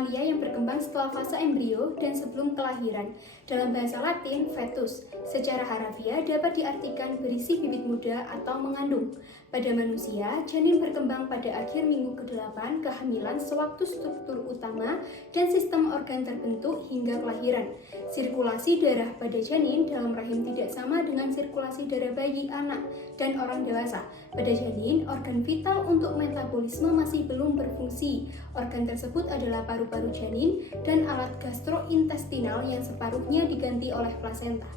mamalia yang berkembang setelah fase embrio dan sebelum kelahiran. Dalam bahasa Latin, fetus secara harafiah dapat diartikan berisi bibit muda atau mengandung. Pada manusia, janin berkembang pada akhir minggu ke-8 kehamilan sewaktu struktur utama dan sistem organ terbentuk hingga kelahiran. Sirkulasi darah pada janin dalam rahim tidak sama dengan sirkulasi darah bayi, anak, dan orang dewasa. Pada janin, organ vital untuk metabolisme masih belum berfungsi. Organ tersebut adalah paru-paru janin dan alat gastrointestinal yang separuhnya diganti oleh plasenta.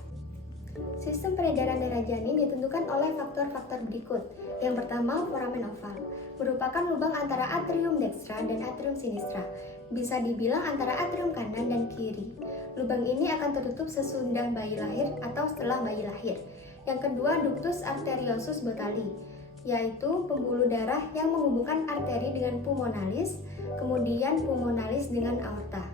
Sistem peredaran darah janin ditentukan oleh faktor-faktor berikut. Yang pertama, foramen oval, merupakan lubang antara atrium dextra dan atrium sinistra. Bisa dibilang antara atrium kanan dan kiri. Lubang ini akan tertutup sesudah bayi lahir atau setelah bayi lahir. Yang kedua, ductus arteriosus botali, yaitu pembuluh darah yang menghubungkan arteri dengan pulmonalis, kemudian pulmonalis dengan aorta.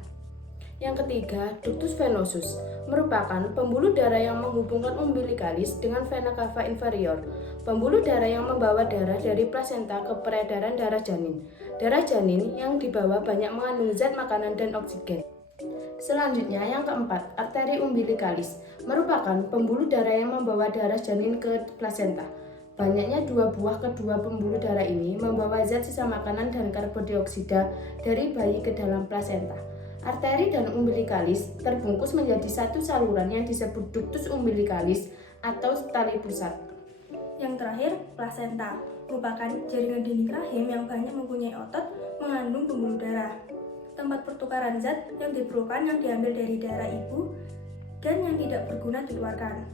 Yang ketiga, ductus venosus, merupakan pembuluh darah yang menghubungkan umbilikalis dengan vena cava inferior, pembuluh darah yang membawa darah dari plasenta ke peredaran darah janin. Darah janin yang dibawa banyak mengandung zat makanan dan oksigen. Selanjutnya, yang keempat, arteri umbilikalis, merupakan pembuluh darah yang membawa darah janin ke plasenta. Banyaknya 2 buah kedua pembuluh darah ini membawa zat sisa makanan dan karbodioksida dari bayi ke dalam plasenta. Arteri dan umbilikalis terbungkus menjadi satu saluran yang disebut ductus umbilikalis atau tali pusat. Yang terakhir, plasenta, merupakan jaringan dinding rahim yang banyak mempunyai otot mengandung pembuluh darah. Tempat pertukaran zat yang diperlukan yang diambil dari darah ibu dan yang tidak berguna dikeluarkan.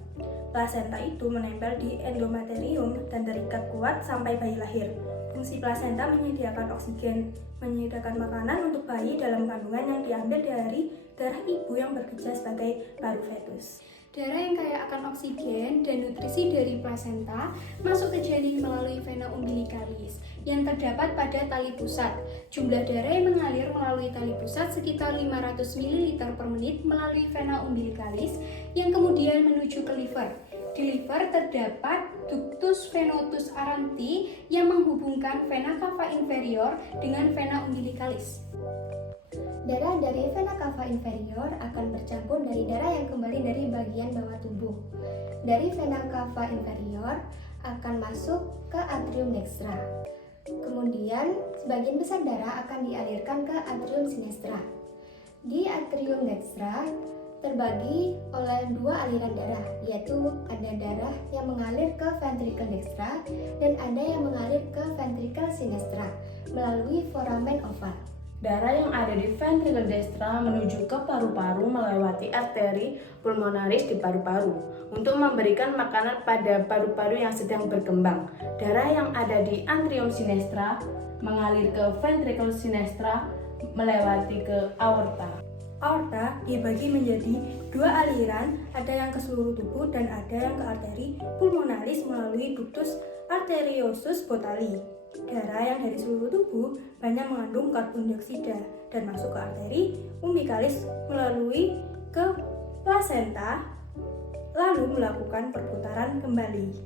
Plasenta itu menempel di endometrium dan terikat kuat sampai bayi lahir. Fungsi plasenta menyediakan oksigen, menyediakan makanan untuk bayi dalam kandungan yang diambil dari darah ibu yang bekerja sebagai paru fetus. Darah yang kaya akan oksigen dan nutrisi dari plasenta masuk ke janin melalui vena umbilikalis yang terdapat pada tali pusat. Jumlah darah yang mengalir melalui tali pusat sekitar 500 ml per menit melalui vena umbilikalis yang kemudian menuju ke liver. Di liver terdapat ductus venosus aranti yang menghubungkan vena cava inferior dengan vena umbilikalis. Darah dari vena cava inferior akan bercampur dari darah yang kembali dari bagian bawah tubuh. Dari vena cava inferior akan masuk ke atrium dextra. Kemudian, sebagian besar darah akan dialirkan ke atrium sinistra. Di atrium dextra terbagi oleh 2 aliran darah, yaitu ada darah yang mengalir ke ventricle dextra dan ada yang mengalir ke ventricle sinistra melalui foramen oval. Darah yang ada di ventricle dextra menuju ke paru-paru melewati arteri pulmonaris di paru-paru untuk memberikan makanan pada paru-paru yang sedang berkembang. Darah yang ada di atrium sinistra mengalir ke ventricle sinistra melewati ke aorta. Aorta dibagi menjadi 2 aliran, ada yang ke seluruh tubuh dan ada yang ke arteri pulmonalis melalui ductus arteriosus botali. Darah yang dari seluruh tubuh banyak mengandung karbon dioksida dan masuk ke arteri umbilikalis melalui ke plasenta lalu melakukan perputaran kembali.